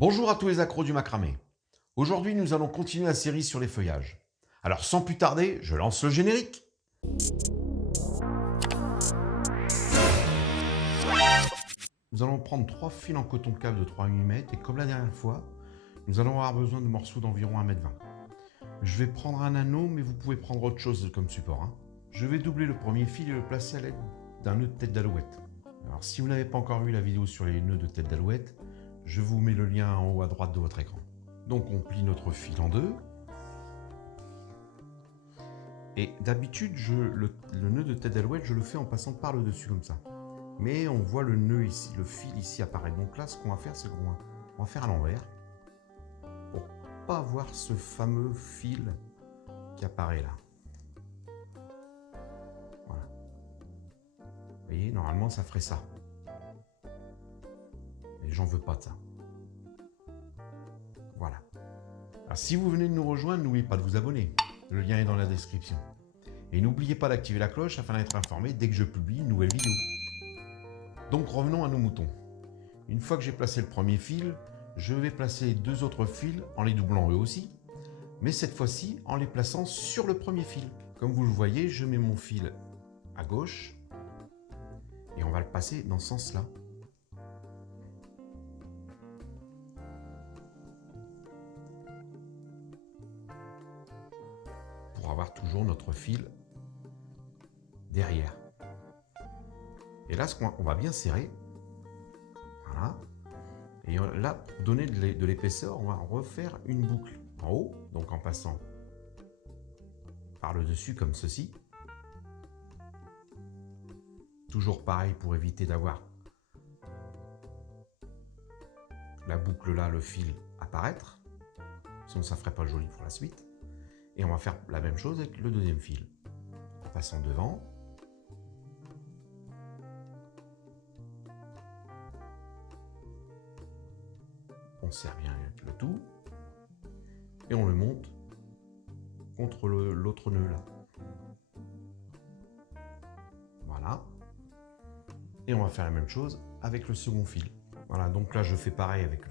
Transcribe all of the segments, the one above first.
Bonjour à tous les accros du macramé. Aujourd'hui, nous allons continuer la série sur les feuillages. Alors sans plus tarder, je lance le générique. Nous allons prendre 3 fils en coton cave de 3 mm et comme la dernière fois, nous allons avoir besoin de morceaux d'environ 1,20 m. Je vais prendre un anneau, mais vous pouvez prendre autre chose comme support. Je vais doubler le premier fil et le placer à l'aide d'un nœud de tête d'alouette. Alors si vous n'avez pas encore vu la vidéo sur les nœuds de tête d'alouette, je vous mets le lien en haut à droite de votre écran. Donc on plie notre fil en deux. Et d'habitude, le nœud de tête d'alouette, je le fais en passant par le dessus comme ça. Mais on voit le nœud ici, le fil ici apparaître. Donc là, ce qu'on va faire, c'est qu'on va faire à l'envers. Pour ne pas avoir ce fameux fil qui apparaît là. Voilà. Vous voyez, normalement, ça ferait ça. Et j'en veux pas de ça. Voilà. Alors si vous venez de nous rejoindre, n'oubliez pas de vous abonner. Le lien est dans la description. Et n'oubliez pas d'activer la cloche afin d'être informé dès que je publie une nouvelle vidéo. Donc revenons à nos moutons. Une fois que j'ai placé le premier fil, je vais placer les deux autres fils en les doublant eux aussi, mais cette fois-ci en les plaçant sur le premier fil. Comme vous le voyez, je mets mon fil à gauche et on va le passer dans ce sens-là. Pour avoir toujours notre fil derrière. Et là, on va bien serrer. Voilà. Et là, pour donner de l'épaisseur, on va refaire une boucle en haut, donc en passant par le dessus comme ceci. Toujours pareil pour éviter d'avoir la boucle là, le fil apparaître. Sinon, ça ne ferait pas joli pour la suite. Et on va faire la même chose avec le deuxième fil. En passant devant. On serre bien le tout. Et on le monte contre l'autre nœud là. Voilà. Et on va faire la même chose avec le second fil. Voilà, donc là je fais pareil avec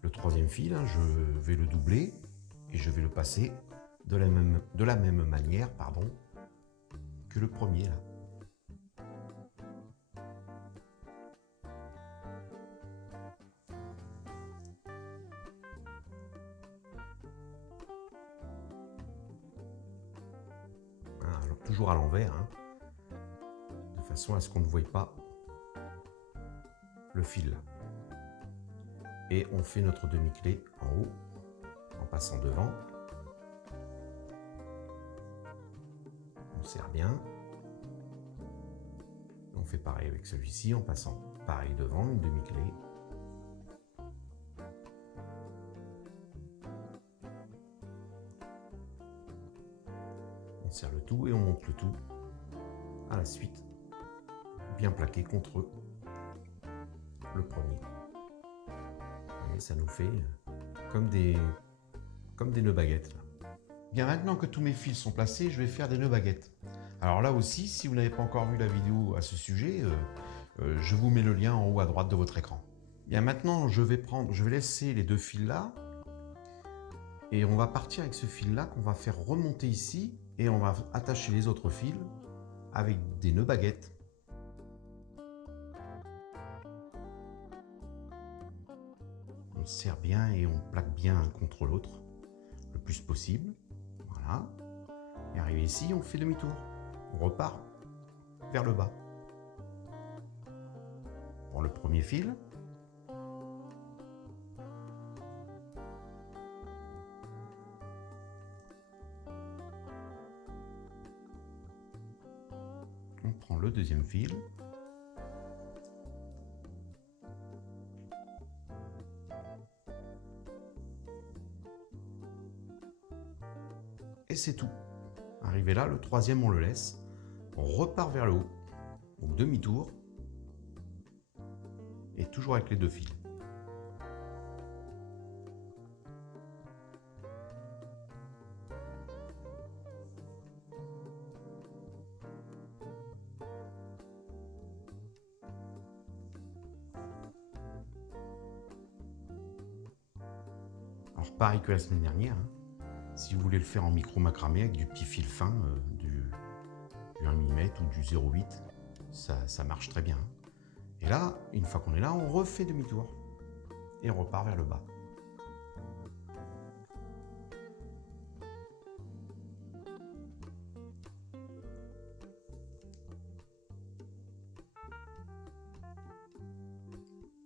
le troisième fil. Je vais le doubler et je vais le passer de la même manière que le premier là. Alors toujours à l'envers, de façon à ce qu'on ne voie pas le fil. Et on fait notre demi-clé en haut, en passant devant. On serre bien. On fait pareil avec celui-ci, en passant pareil devant, une demi-clé. On serre le tout et on monte le tout à la suite, bien plaqué contre le premier. Et ça nous fait comme des nœuds baguettes. Là. Bien, maintenant que tous mes fils sont placés, je vais faire des nœuds baguettes. Alors là aussi, si vous n'avez pas encore vu la vidéo à ce sujet, je vous mets le lien en haut à droite de votre écran. Bien, maintenant, je vais laisser les deux fils là, et on va partir avec ce fil là qu'on va faire remonter ici, et on va attacher les autres fils avec des nœuds baguettes. On serre bien et on plaque bien un contre l'autre le plus possible. Voilà. Et arrivé ici, on fait demi-tour. On repart vers le bas. On prend le premier fil. On prend le deuxième fil. Et c'est tout. Arrivé là, le troisième, on le laisse. On repart vers le haut. Donc demi-tour. Et toujours avec les deux fils. Alors pareil que la semaine dernière, hein, si vous voulez le faire en micro macramé avec du petit fil fin, du 1 mm ou du 0,8, ça marche très bien. Et là, une fois qu'on est là, on refait demi-tour et on repart vers le bas.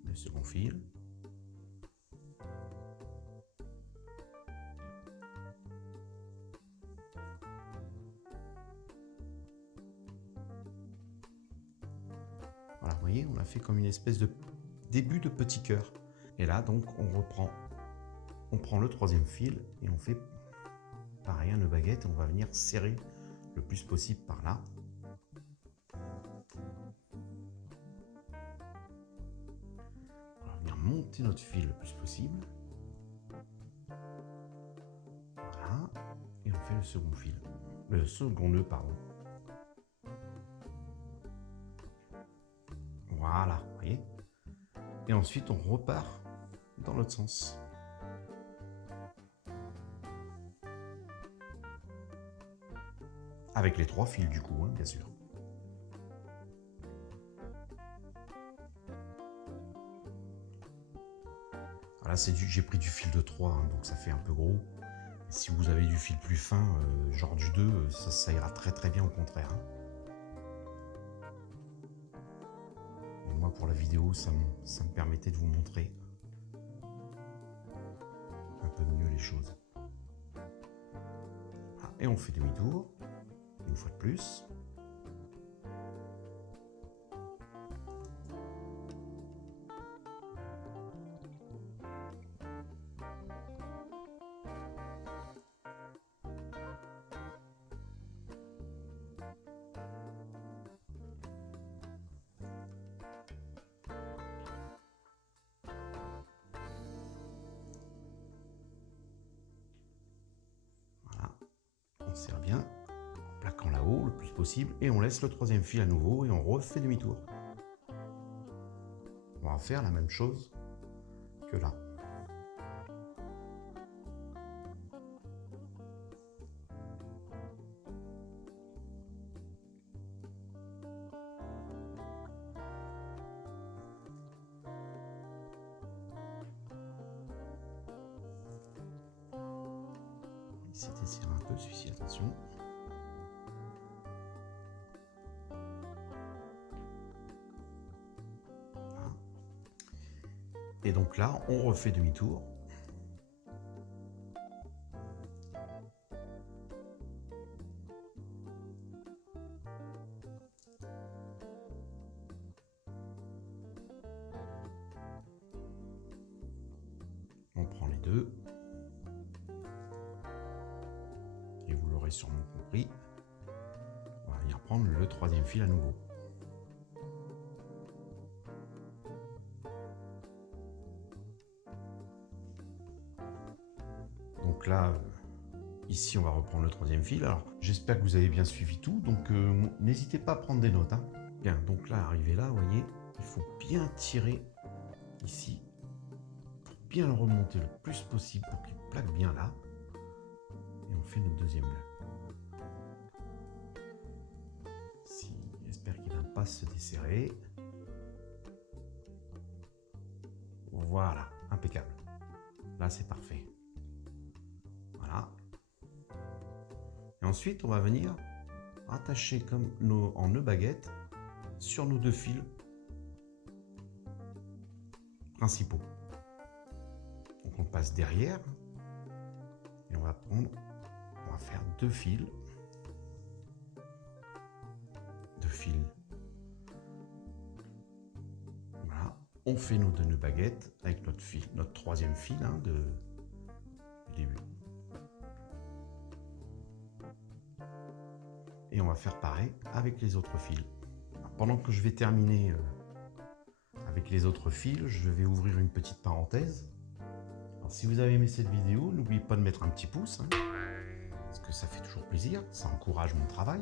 Le second fil. Voilà, vous voyez, on a fait comme une espèce de début de petit cœur. Et là, donc, on prend le troisième fil et on fait pareil, un nœud baguette. On va venir serrer le plus possible par là. On va venir monter notre fil le plus possible. Voilà, et on fait le second fil, le second nœud, pardon. Voilà, vous voyez. Et ensuite, on repart dans l'autre sens. Avec les 3 fils du coup, hein, bien sûr. Voilà, j'ai pris du fil de 3, hein, donc ça fait un peu gros. Et si vous avez du fil plus fin, genre du 2, ça ira très très bien au contraire. Hein. Et moi pour la vidéo, ça me permettait de vous montrer un peu mieux les choses. Voilà, et on fait demi-tour, une fois de plus. On serre bien, en plaquant là-haut le plus possible, et on laisse le troisième fil à nouveau et on refait demi-tour. On va faire la même chose que là. Ici, t'essires un peu, celui-ci, attention. Voilà. Et donc là, on refait demi-tour. On prend les deux. Et vous l'aurez sûrement compris. On va venir prendre le troisième fil à nouveau. Donc là, ici, on va reprendre le troisième fil. Alors, j'espère que vous avez bien suivi tout. Donc, n'hésitez pas à prendre des notes. Hein. Bien, donc là, arrivé là, vous voyez, il faut bien tirer ici. Pour bien le remonter le plus possible pour qu'il plaque bien là. Et on fait notre deuxième nœud. Ici, j'espère qu'il ne va pas se desserrer. Voilà, impeccable. Là, c'est parfait. Voilà. Et ensuite, on va venir attacher comme en nœud baguette sur nos deux fils principaux. Donc on passe derrière et on va faire deux fils. Voilà. On fait nos deux nœuds baguettes avec notre troisième fil hein, du début. Et on va faire pareil avec les autres fils. Alors, pendant que je vais terminer avec les autres fils, je vais ouvrir une petite parenthèse. Alors, si vous avez aimé cette vidéo, n'oubliez pas de mettre un petit pouce, hein, parce que ça fait toujours plaisir, ça encourage mon travail.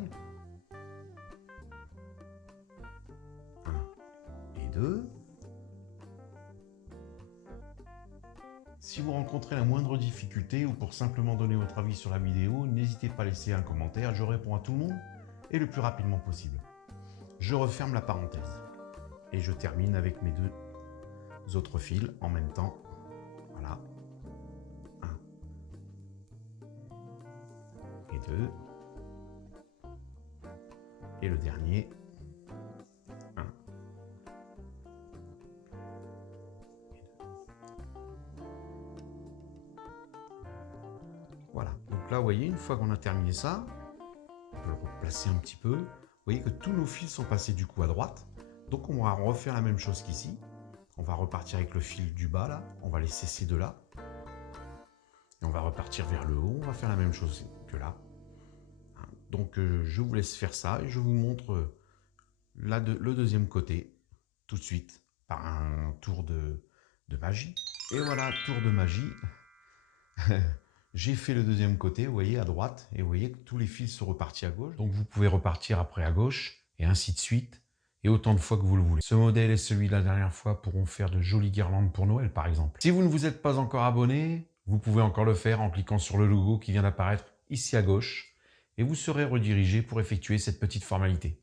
1 et 2. Si vous rencontrez la moindre difficulté ou pour simplement donner votre avis sur la vidéo, n'hésitez pas à laisser un commentaire, je réponds à tout le monde et le plus rapidement possible. Je referme la parenthèse et je termine avec mes deux autres fils en même temps. Voilà. 1 et 2. Et le dernier. 1 et 2. Voilà. Donc là, vous voyez, une fois qu'on a terminé ça, on peut le replacer un petit peu. Vous voyez que tous nos fils sont passés du coup à droite. Donc on va refaire la même chose qu'ici. On va repartir avec le fil du bas là. On va les cesser de là. Et on va repartir vers le haut. On va faire la même chose que là. Donc je vous laisse faire ça et je vous montre le deuxième côté tout de suite par un tour de magie. Et voilà, tour de magie. J'ai fait le deuxième côté, vous voyez, à droite, et vous voyez que tous les fils sont repartis à gauche. Donc vous pouvez repartir après à gauche, et ainsi de suite, et autant de fois que vous le voulez. Ce modèle et celui de la dernière fois pourront faire de jolies guirlandes pour Noël, par exemple. Si vous ne vous êtes pas encore abonné, vous pouvez encore le faire en cliquant sur le logo qui vient d'apparaître ici à gauche, et vous serez redirigé pour effectuer cette petite formalité.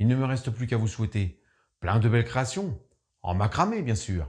Il ne me reste plus qu'à vous souhaiter plein de belles créations, en macramé bien sûr.